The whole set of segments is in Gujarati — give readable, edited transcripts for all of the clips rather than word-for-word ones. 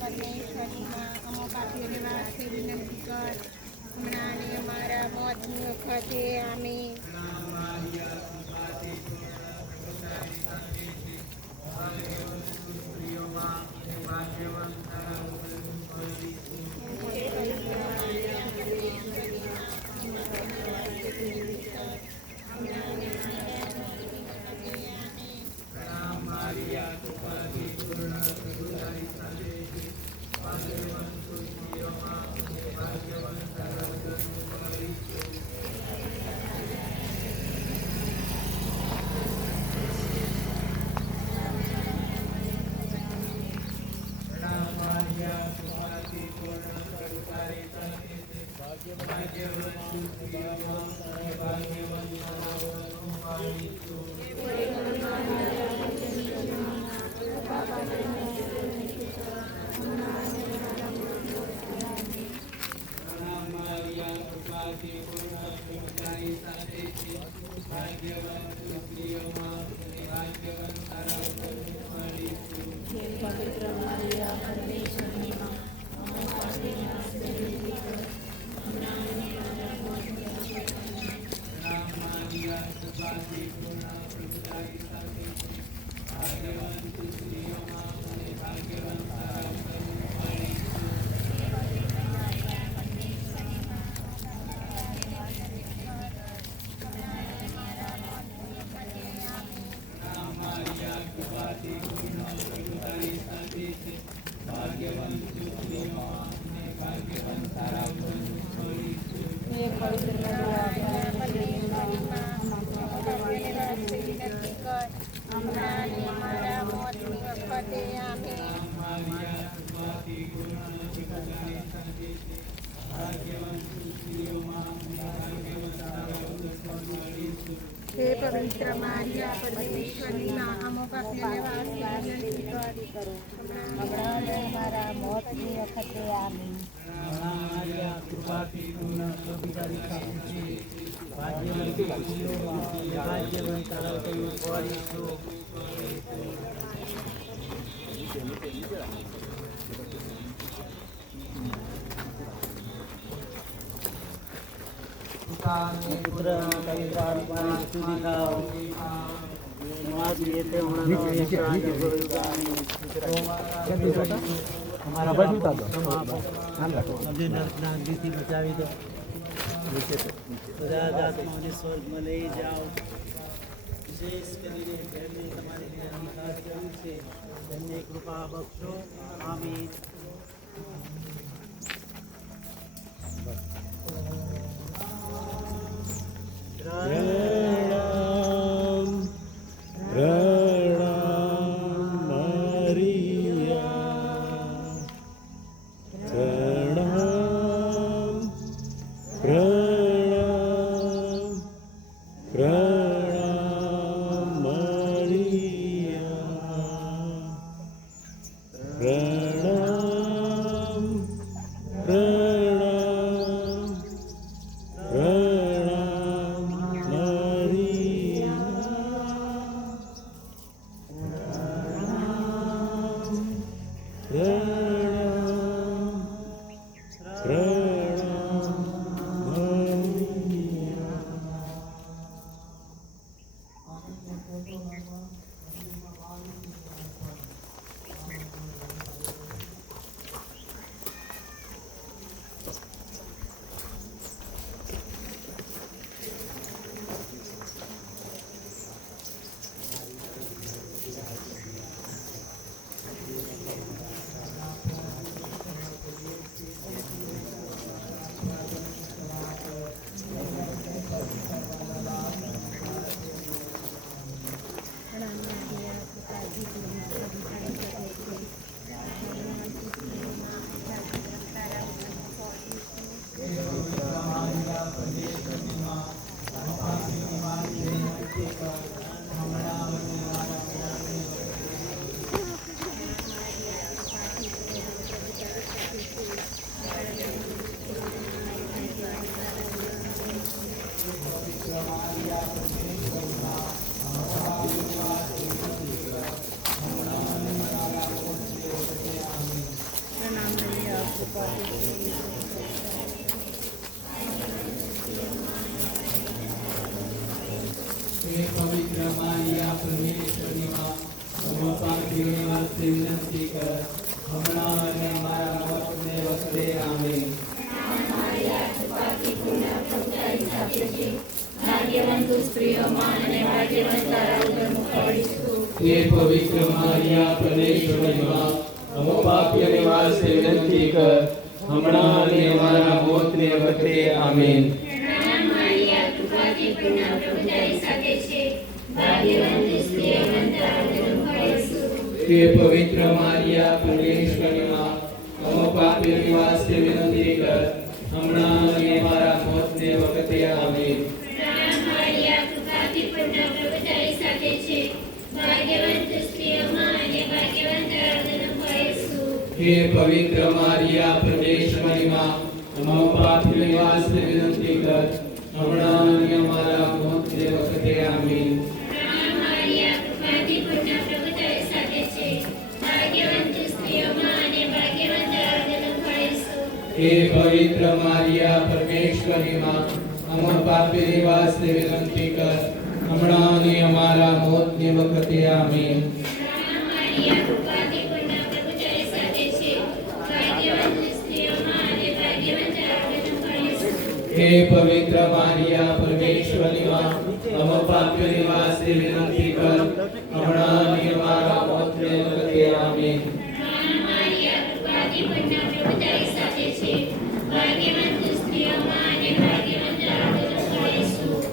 પરમેશ્વરી માં અમો પાપીઓને વાસ્તે વિનંતી કર હમણાં ને અમારા મોતની વખતે આમીન. हे पवित्र मारिया परमेश्वरी मां अमो पापीઓને વાસ્તે વિનંતી કર હમણાં ને અમારા મોતની વખતે આમીન. મારિયા કૃપાથી પૂર્ણ પ્રભુતારી સાથે છે ભાગ્યવંત તારા કયું ફળ છો. પુત્ર પવિત્ર આત્માની સ્તુતિ થાવ. બચાવી દો. બધા આત્માઓને સ્વર્ગમાં લઈ જાઓ. વિશેષ કરીને જેમને તમારી ખાસ જરૂર છે તેમને કૃપા બક્ષો. આમીન. પ્રણામ પ્રણામ મારિયા પ્રણામ પ્રણામ પ્રણામ મારિયા પ્રણામ प्रणाम मैया आपको पाते हे पवित्र मारिया परमेश्वरी मां, हम पापीઓને વાસ્તે વિનંતી કર હમણાં અને અમારા મોતને વખતે આમીન. हे पवित्र मारिया परमेश्वरी मां, हम पापीઓને વાસ્તે વિનંતી કર હમણાં અને અમારા મોતને વખતે આમીન. हे पवित्र मारिया परमेश्वरी मां, हम पापीઓને વાસ્તે વિનંતી કર હમણાં અને અમારા મોતને વખતે આમીન. हे पवित्र मारिया परमेश्वरी मां, हम पापीઓને વાસ્તે વિનંતી કર હમણાં અને અમારા મોતને વખતે આમીન. हे पवित्र मारिया परमेश्वरी मां, हम पापीઓને વાસ્તે વિનંતી કર હમણાં અને અમારા મોતને વખતે આમીન. हे पवित्र मारिया परमेश्वरी मां, हम पापीઓને वास्ते विनंती कर हमણાં અને અમારા મોતને વખતે આમીન.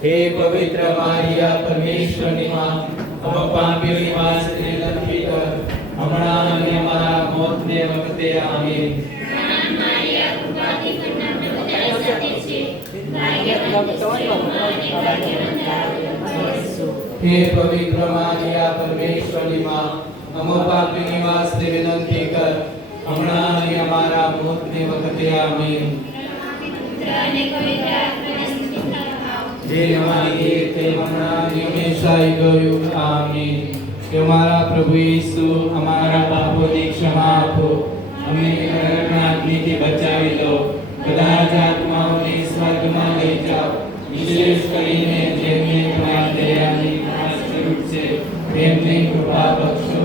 हे पवित्र मारिया परमेश्वरी मां, हम पापीઓને वास्ते विनंती कर हमણાં અને અમારા મોતને વખતે આમીન. हे पवित्र मारिया परमेश्वरी मां, हम पापीઓને वास्ते विनंती कर हमણાં અને અમારા મોતને વખતે આમીન. જે અમારી ગીત તે હમણાં અને હંમેશા યુગ આમીન. કે અમારા પ્રભુ ઈસુ અમારા પાપોની ક્ષમા આપો, અમને નરકના અગ્નિથી બચાવી લો, બધા જ આત્માઓને સ્વર્ગમાં લઈ જાઓ, વિશેષ કરીને જેમને તમારી દયાની ખાસ જરૂર છે તેમની કૃપા બક્ષો.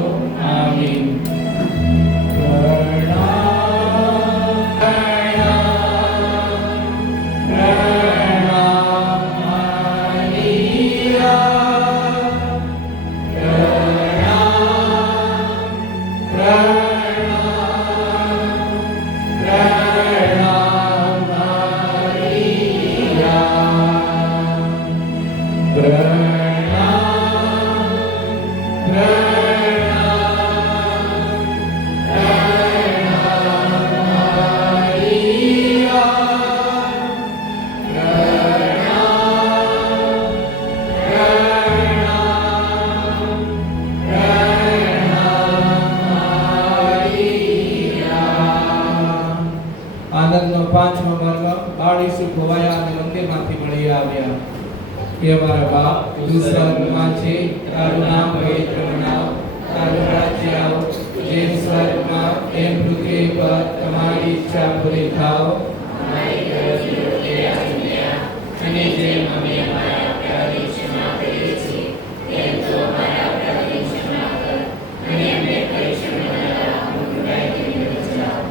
આમીન. આનંદનો પાંચમો મર્મ બાળ ઈસુ ખોવાયા અને મંદિરમાંથી મળી આવ્યા. હે અમારા બાપ, તું સ્વર્ગમાં છે, તારું નામ પવિત્ર બનાવ, તારું રાજ્ય આવો, જેમ સ્વર્ગમાં તેમ પૃથ્વી પર તમારી ઈચ્છા પૂરી થાવ. અને જેમ અમે અમારા અપરાધી ક્ષમા કરીએ છીએ તેમ તું અમારા અપરાધી ક્ષમા કર, અને અમને પરીક્ષામાં ન લાવ, બુરાઈથી બચાવ.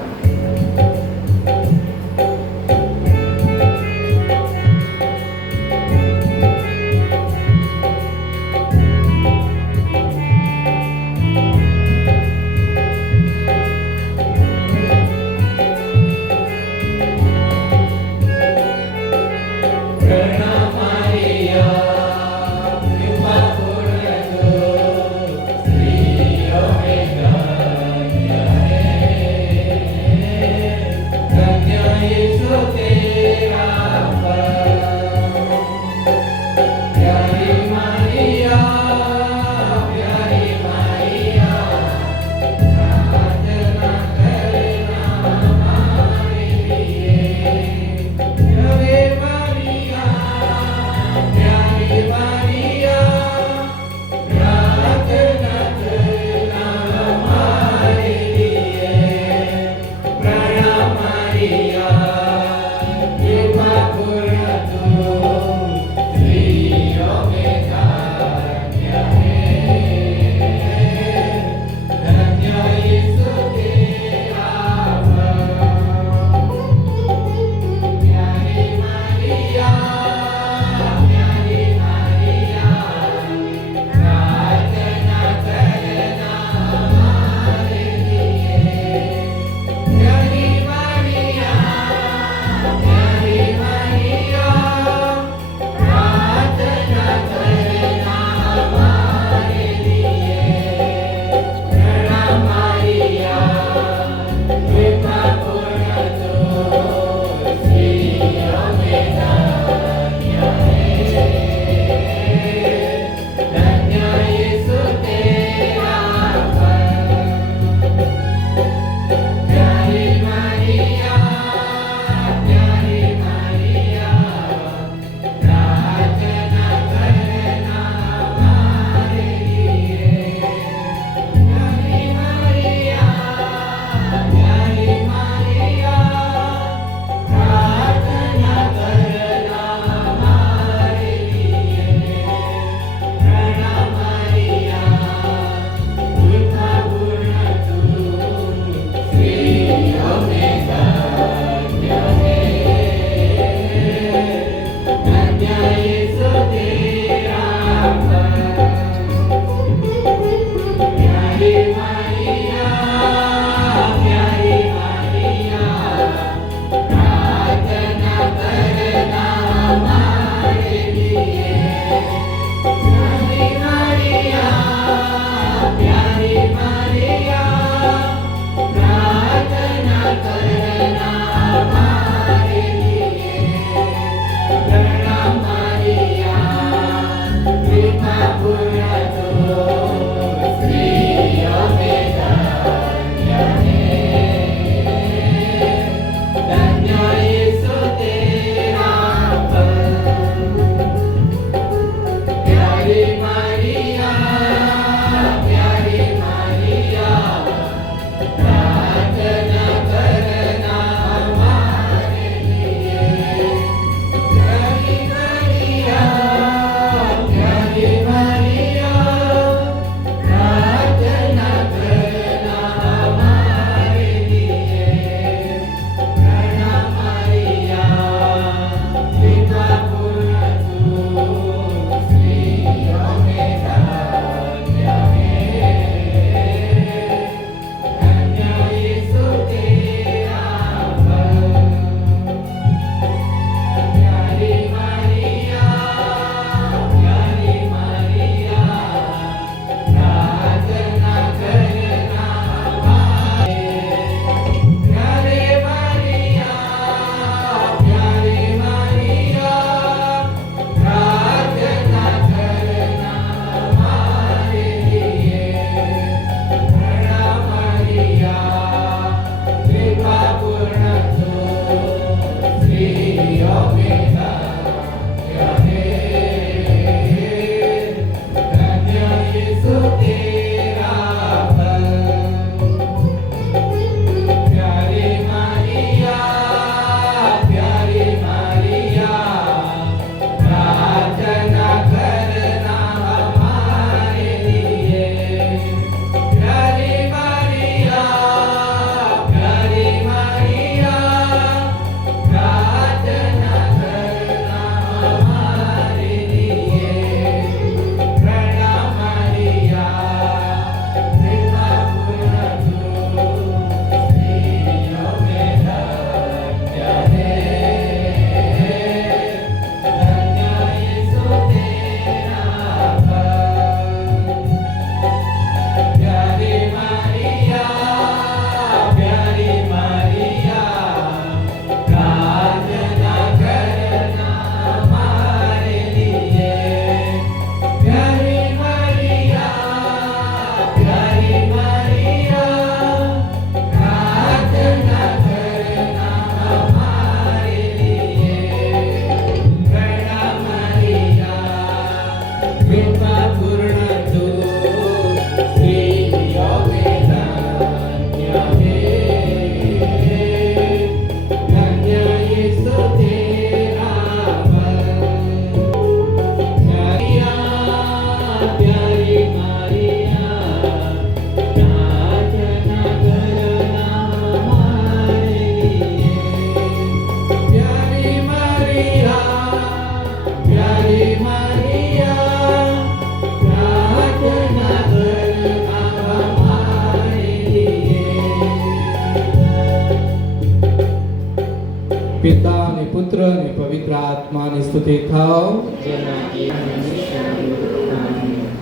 આત્માની સ્તુતિ થાઓ. જેનાથી આનંદ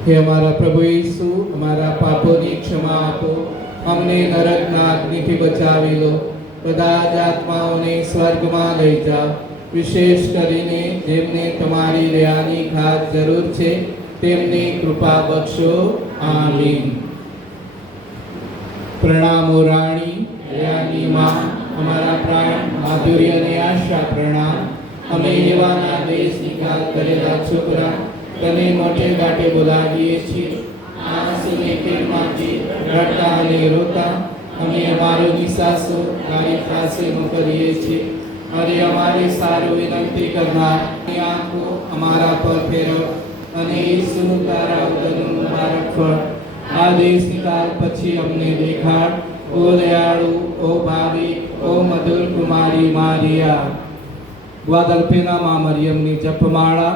હે અમારા પ્રભુ ઈસુ, અમારા પાપોની ક્ષમા આપો, અમને નરકના અગ્નિથી બચાવી લો, બધા જ આત્માઓને સ્વર્ગમાં લઈ જાઓ, વિશેષ કરીને જેમને તમારી દયાની ખાસ જરૂર છે તેમને કૃપા બક્ષો. આમીન. પ્રણામો રાણી, દયાની માં, અમારા પ્રાણ માધુર્ય અને આશા પ્રણામ. અમે એવાના દેશ નિકાલ કરેલા છોકરા તને મોટે ઘાટે બોલાવીએ છીએ. આંસુની ખીણમાંથી રડતા અને રોતા અમે અમારો નિસાસો તારી પાસે મોકલીએ છીએ. અને અમારી સારું વિનંતી કરનાર આંખો અમારા પર ફેરવ અને ઈસુનું તારા ઉદરનું મુબારક ફળ આ દેશ નિકાલ પછી અમને દેખાડ. ઓ દયાળુ, ઓ ભાવિક, ઓ મધુર કુમારી મારિયા. ગ્વાદલ્પેના માં મરિયમની જપમાળા.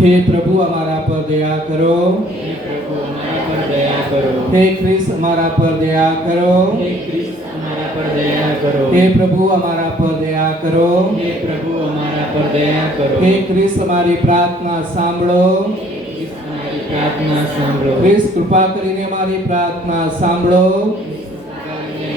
હે પ્રભુ અમારા પર દયા કરો. હે પ્રભુ અમારા પર દયા કરો. હે ખ્રિસ્ત અમારા પર દયા કરો. હે ખ્રિસ્ત અમારા પર દયા કરો. હે પ્રભુ અમારા પર દયા કરો. હે પ્રભુ અમારા પર દયા કરો. હે ખ્રિસ્ત અમારી પ્રાર્થના સાંભળો. ખ્રિસ્ત અમારી પ્રાર્થના સાંભળો. ખ્રિસ્ત કૃપા કરીને અમારી પ્રાર્થના સાંભળો.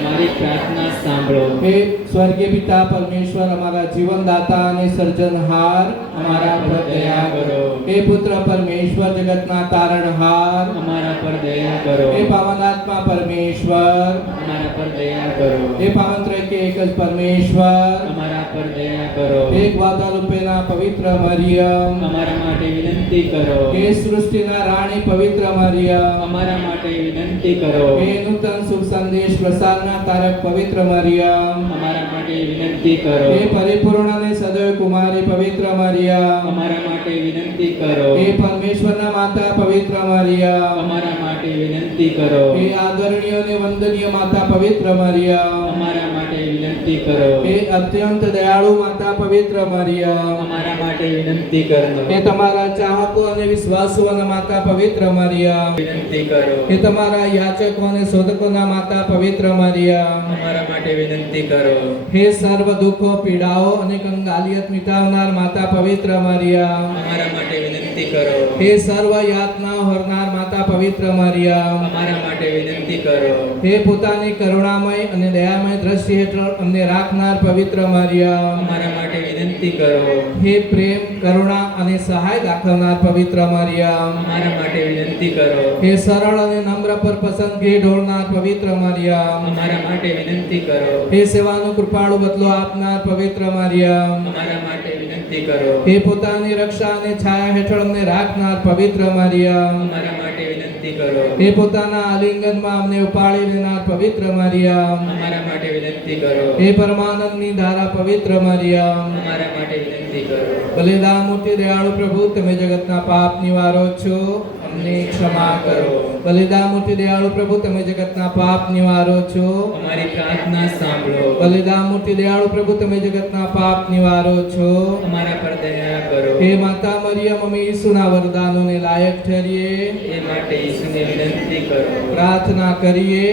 મારી પ્રાર્થના સાંભળો. હે સ્વર્ગીય પિતા પરમેશ્વર, અમારા જીવનદાતા અને સર્જનહાર, અમારા પર દયા કરો. હે પુત્ર પરમેશ્વર, જગતના તારણહાર, અમારા પર દયા કરો. હે પાવનાત્મા પરમેશ્વર, અમારા પર દયા કરો. હે પાવન ત્રૈકે એક જ પરમેશ્વર, અમારા પર દયા કરો. હે ગ્વાદાલુપેના પવિત્ર મરિયમ, અમારા માટે વિનંતી કરો. હે સૃષ્ટિના રાણી પવિત્ર મરિયમ, અમારા માટે વિનંતી કરો. હે નૂતન શુભ સંદેશ પ્રસારના તારક પવિત્ર મરિયમ, અમારા માટે વિનંતી કરો. હે પરિપૂર્ણ અને સદૈવ કુમારી પવિત્ર મરિયમ, અમારા માટે વિનંતી કરો. હે પરમેશ્વરના માતા પવિત્ર મરિયમ, અમારા માટે વિનંતી કરો. હે આદરણીય અને વંદનીય માતા પવિત્ર મરિયમ, અમારા માટે વિનંતી કરો. હે અત્યંત દયાળુ માતા પવિત્ર મરિયમ, અમારા માટે વિનંતી કરો. હે તમારા ચાહકો અને વિશ્વાસુઓના માતા પવિત્ર મરિયમ, વિનંતી કરો. હે તમારા યાચકો અને શોધકોના માતા પવિત્ર મરિયમ, અમારા માટે વિનંતી કરો. હે સર્વ દુઃખો પીડાઓ અને કંગાલિયત મિટાવનાર માતા પવિત્ર મરિયમ, અમારા માટે વિનંતી કરો. હે સર્વ યાતનાઓ હરનાર માતા પવિત્ર મરિયમ, અમારા માટે વિનંતી કરો. હે પોતાની કરુણામય અને દયામય દ્રષ્ટિ હેઠળ અમને રાખનાર પવિત્ર મરિયમ, અમારા માટે વિનંતી કરો. હે પ્રેમ, કરુણા અને સહાય દાખવનાર પવિત્ર મરિયમ, અમારા માટે વિનંતી કરો. હે સરળ અને નમ્ર પર પસંદગી ઢોળનાર પવિત્ર મરિયમ, અમારા માટે વિનંતી કરો. હે સેવાનો કૃપાળુ બદલો આપનાર પવિત્ર મરિયમ, અમારા માટે વિનંતી કરો. હે પોતાની રક્ષા અને છાયા હેઠળ અમને રાખનાર પવિત્ર મરિયમ, અમારા માટે વિનંતી કરો. હે પોતાના આલિંગનમાં અમને ઉપાડી લેનાર પવિત્ર મરિયમ, અમારા માટે વિનંતી કરો. હે પરમાનંદની ધારા પવિત્ર મરિયમ, અમારા માટે વિનંતી કરો. બલિદાનમૂર્તિ દયાળુ પ્રભુ, તમે જગતના પાપ નિવારો છો, અમને ક્ષમા કરો. બલિદાનમૂર્તિ દયાળુ પ્રભુ, તમે જગતના પાપ નિવારો છો, અમારી પ્રાર્થના સાંભળો. બલિદાનમૂર્તિ દયાળુ પ્રભુ, તમે જગતના પાપ નિવારો છો. અમારા પર દયા કરો. હે માતા મરિયમ, અમે ઈસુના વરદાનોને લાયક ઠરીએ, એ માટે ઈસુને વિનંતી કરો. પ્રાર્થના કરીએ.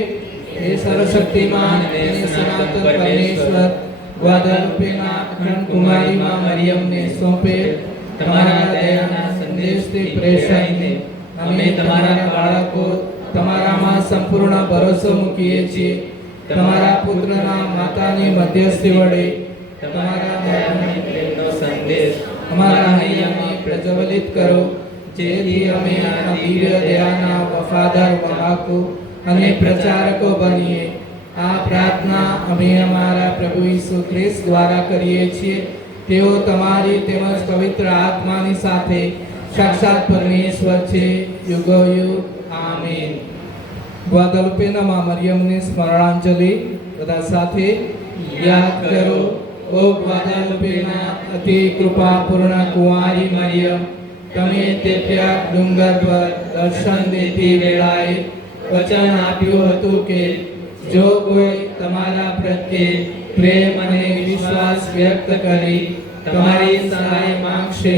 હે સર્વશક્તિમાન અને સનાતન પરમેશ્વર, ગ્વાદાલુપેના અખંડ કુમારી માં મરિયમને સોંપે તમારા દયાના સંદેશથી પ્રેષાઈને અમે તમારા બાળકો તમારામાં સંપૂર્ણ ભરોસો મૂકીએ છીએ. તમારા પુત્રના માતાની મધ્યસ્થી વડે તમારા દયામય પ્રેમનો સંદેશ અમારા હૈયામાં પ્રજ્વલિત કરો, જેથી અમે આ દિવ્ય દયાના વફાદાર વાહકો અને પ્રચારકો બનીએ. આ પ્રાર્થના અમે અમારા પ્રભુ ઈસુ ખ્રિસ્ત દ્વારા કરીએ છીએ. તેઓ તમારી તેમજ પવિત્ર આત્માની સાથે સાક્ષાત પરમેશ્વર છે, યુગોયુગ. આમીન. ગ્વાદાલુપેના માં મરિયમની સ્મરણાંજલિ બધા સાથે યાદ કરો. ઓ ગ્વાદાલુપેના અતિ કૃપાપૂર્ણ કુંવારી મરિયમ, તમે તે ત્યાગ ડુંગર પર દર્શન દેતી વેળાએ વચન આપ્યું હતું કે જો કોઈ તમારા પ્રત્યે પ્રેમ અને વિશ્વાસ વ્યક્ત કરી તમારી સહાય માંગશે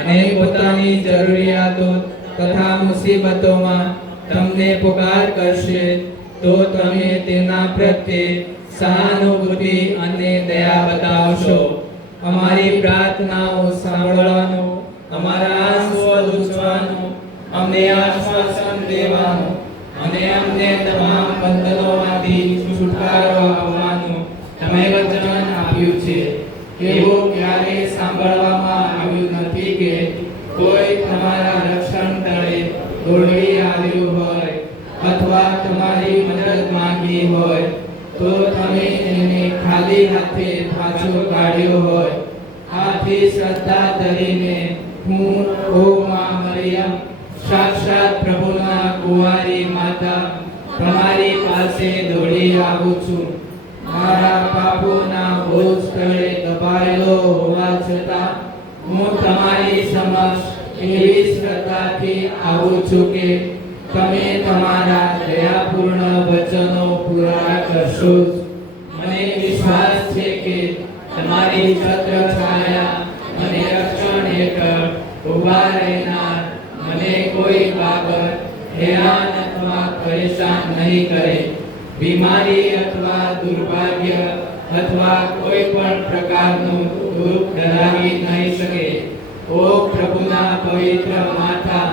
અને પોતાની જરૂરિયાતો તથા મુસીબતોમાં તમને પુકાર કરશે, તો તમે તેના પ્રત્યે સહાનુભૂતિ અને દયા બતાવશો અમારી પ્રાર્થનાઓ સાંભળવાનો, અમારા આંસુઓ લૂછવાનો, અમને આશ્વાસન દેવાનો અને અમને તમામ બંધનોમાંથી છુટકારો આપવાનો તમે વચન આપ્યું છે. એવું ક્યારેય સાંભળવામાં આવ્યું નથી કે કોઈ તમારા રક્ષણ તળે દોડી આવ્યું હોય અથવા તમારી મદદ માંગી હોય તો તમે એને ખાલી હાથે પાછો કાઢ્યો હોય. આથી શ્રદ્ધા ધરીને હું ઓ માં મરિયમ, સાક્ષાત પ્રભુના કુંવારી માતા, તમારી પાસે દોડી આવું છું. મારા પાપોના બોજ તળે દબાયેલો હોવા છતાં હું તમારી સમક્ષ એવી શ્રદ્ધાથી આવું છું કે તમે તમારા દયાપૂર્ણ વચનો પૂરા કરશો જ. મને વિશ્વાસ છે કે તમારી છત્ર છાયા અને રક્ષણ હેઠળ ઊભા રહેનાર મને કોઈ બાબત હેરાન અથવા પરેશાન નહીં કરે. બીમારી અથવા દુર્ભાગ્ય અથવા કોઈ પણ પ્રકારનું દુઃખ ડરાવી નહીં શકે. ઓ પ્રભુના પવિત્ર માતા,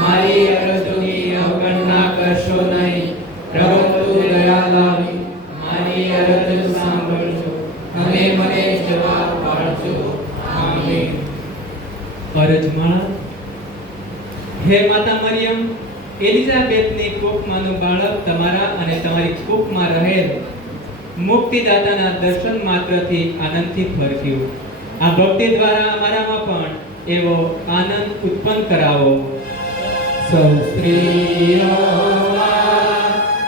મારી અરજોની અવગણના કરશો નહીં, પરંતુ દયાળાવી મારી અરજ સાંભળજો અને મને જવાબ આપજો. આમીન. અરજમાળા. હે માતા મરિયમ, એલિઝાબેથની કુખમાંનું બાળક તમારા અને તમારી કુખમાં રહેલ મુક્તિદાતાના દર્શન માત્રથી આનંદથી ફરક્યું. આ ભક્તિ દ્વારા અમારામાં પણ એવો આનંદ ઉત્પન્ન કરાવો. સૌ સ્ત્રીઓમાં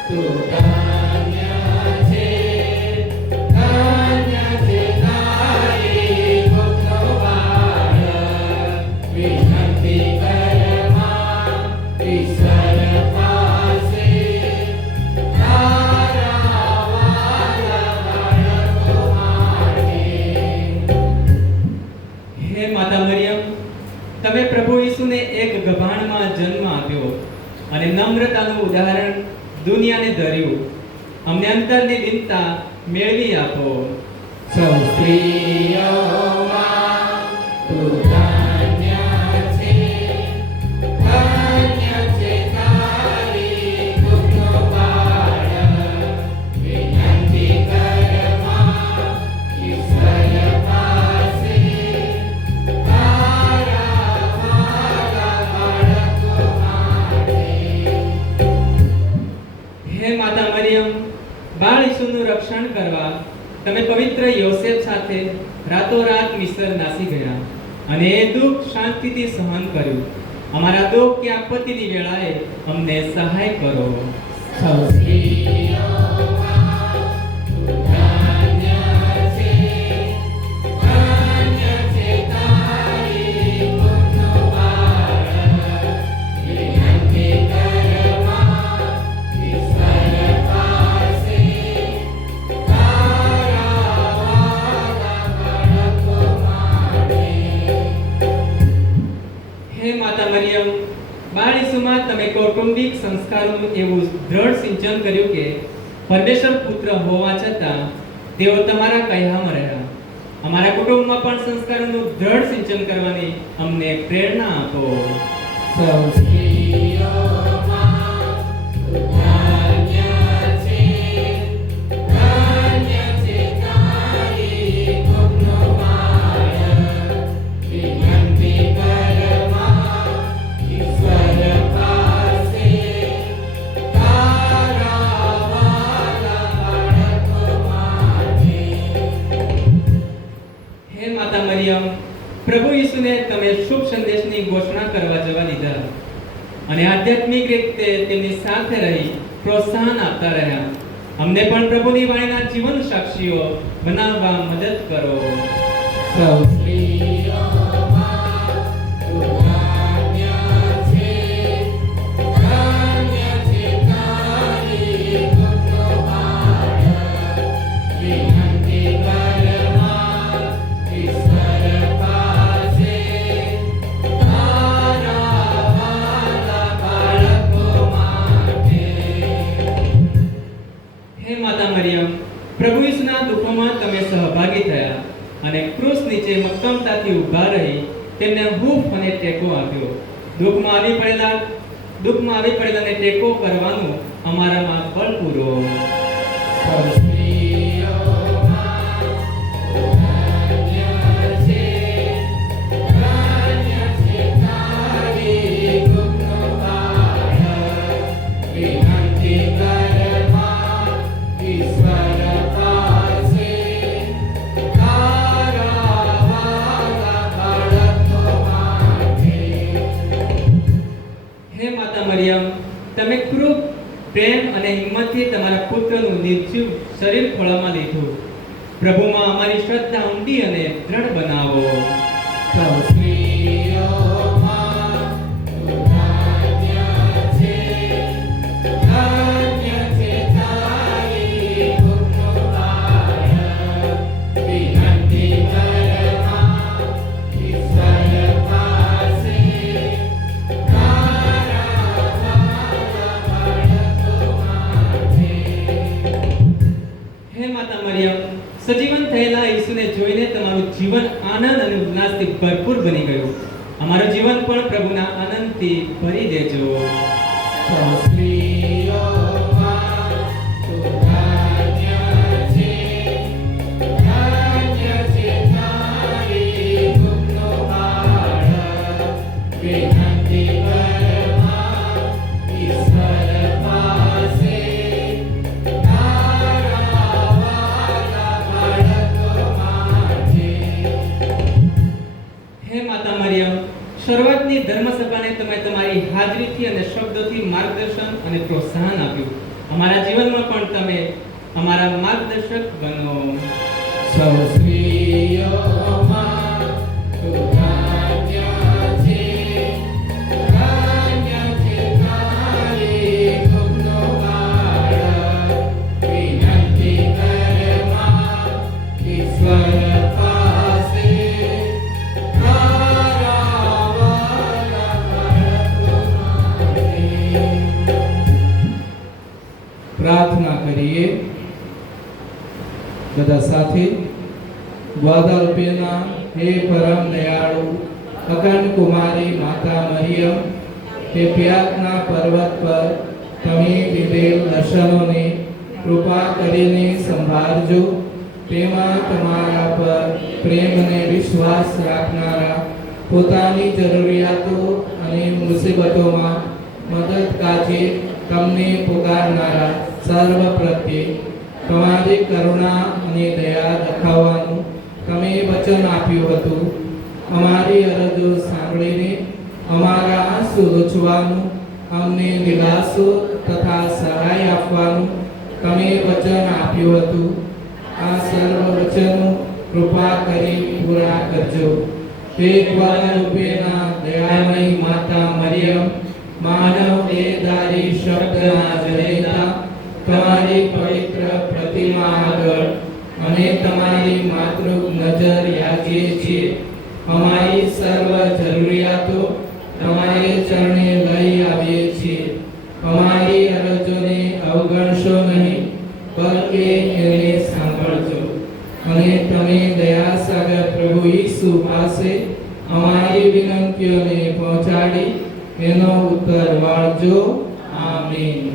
તું ધન્ય છે, ધન્ય છે તારી કુખનો બાળક. વિનંતી કર માં ઈશ્વર પાસે, તારા વાલા બાળકો માટે. હે માતા મરિયમ, તમે પ્રભુ ઈસુને એક ગભાણમાં જન્મ આપ્યો અને નમ્રતાનું ઉદાહરણ દુનિયાને ધર્યું. અમને અંતરની દિનતા મેળવી આપો. સૌ સ્ત્રીઓમાં તું ધન્ય છે, ધન્ય છે તારી કુખનો બાળક. વિનંતી કર માં ઈશ્વર પાસે, તારા વાલા બાળકો માટે. હે માતા મરિયમ, બાળ ઈસુનું રક્ષણ કરવા તમે પવિત્ર યોસેફ સાથે રાતોરાત મિસ્ર નાસી ગયા અને એ દુઃખ શાંતિથી સહન કર્યું. અમારા દુઃખ કે આપત્તિની વેળાએ અમને સહાય કરો. સૌ સ્ત્રીઓમાં તું ધન્ય છે, ધન્ય છે તારી કુખનો બાળક. વિનંતી કર માં ઈશ્વર પાસે, તારા વાલા બાળકો માટે. હે માતા મરિયમ, બાળ ઈસુમાં તમે કૌટુંબિક સંસ્કારોનું એવું દ્રઢ સિંચન કર્યું કે પરમેશ્વર પુત્ર હોવા છતાં તેઓ તમારા કહેવામાં રહ્યા. અમારા કુટુંબમાં પણ સંસ્કારોનું દ્રઢ સિંચન કરવાની અમને પ્રેરણા આપો. સૌ સ્ત્રીઓમાં તું ધન્ય છે, ધન્ય છે તારી કુખનો બાળક. વિનંતી કર માં ઈશ્વર પાસે, તારા વાલા બાળકો માટે. હે માતા મરિયમ, પ્રભુ ઈસુને તમે શુભ સંદેશની ઘોષણા કરવા જવા દીધા અને આધ્યાત્મિક રીતે તેમની સાથે રહી પ્રોત્સાહન આપતા રહ્યા. અમને પણ પ્રભુની વાણીના જીવન સાક્ષીઓ બનાવવા મદદ કરો. સૌ સ્ત્રીઓમાં તું ધન્ય છે, ધન્ય છે તારી કુખનો બાળક. વિનંતી કર માં ઈશ્વર પાસે, તારા વાલા બાળકો માટે. હે માતા મરિયમ, પ્રભુ ઈસુના દુઃખોમાં તમે સહભાગી થયા અને ક્રૂસ નીચે મક્કમતાથી ઊભા રહી તેમને હૂંફ અને ટેકો આપ્યો. દુઃખમાં આવી પડેલાને ટેકો કરવાનું અમારામાં બળ પૂરો. હે માતા મરિયમ, તમે ખૂબ પ્રેમ અને હિંમતથી તમારા પુત્રનું નિર્જીવ શરીર ખોળામાં લીધું. પ્રભુમાં અમારી શ્રદ્ધા ઊંડી અને દ્રઢ બનાવો. હે માતા મરિયમ, સજીવન થયેલા ઈસુને જોઈને તમારું જીવન આનંદ અને ઉલ્લાસથી ભરપૂર બની ગયું. અમારું જીવન પણ પ્રભુના આનંદથી ભરી દેજો. હે માતા મરિયમ, શરૂઆતની ધર્મસભાને તમે તમારી હાજરીથી અને શબ્દોથી માર્ગદર્શન અને પ્રોત્સાહન આપ્યું. અમારા જીવનમાં પણ તમે અમારા માર્ગદર્શક બનો. પ્રાર્થના કરીએ બધા સાથે. ગ્વાદાલુપેના હે પરમ દયાળુ અખંડ કુમારી માતા મરિયમ, તે પ્યારના પર્વત પર તમે લીધેલ દર્શનોને કૃપા કરીને સંભાળજો. તેમાં તમારા પર પ્રેમ અને વિશ્વાસ રાખનારા, પોતાની જરૂરિયાતો અને મુસીબતોમાં મદદ કાજે તમને પુકારનારા સર્વ પ્રત્યે તમારી કરુણા અને દયા દેખાડવાનું તમે વચન આપ્યું હતું. અમારી અરજો સાંભળીને અમારા આંસુ લૂછવાનું, અમને દિલાસો તથા સહાય આપવાનું તમે વચન આપ્યું હતું. આ સર્વ વચનો કૃપા કરી પૂરા કરજો. હે ગ્વાદાલુપેના દયામયી માતા મરિયમ, માનવ દેહધારી શબ્દના જનેતા, તમારી પવિત્ર પ્રતિમા આગળ અને તમારી માતૃ નજર યાચીએ છીએ. અમારી સર્વ જરૂરિયાતો તમારે ચરણે લઈ આવીએ છીએ. અમારી અરજોને અવગણશો નહીં, બલકે એને સાંભળજો. અને તમે દયાસાગર પ્રભુ ઈસુ પાસે અમારી વિનંતીઓને પહોંચાડી એનો ઉત્તર વાળજો. આમીન.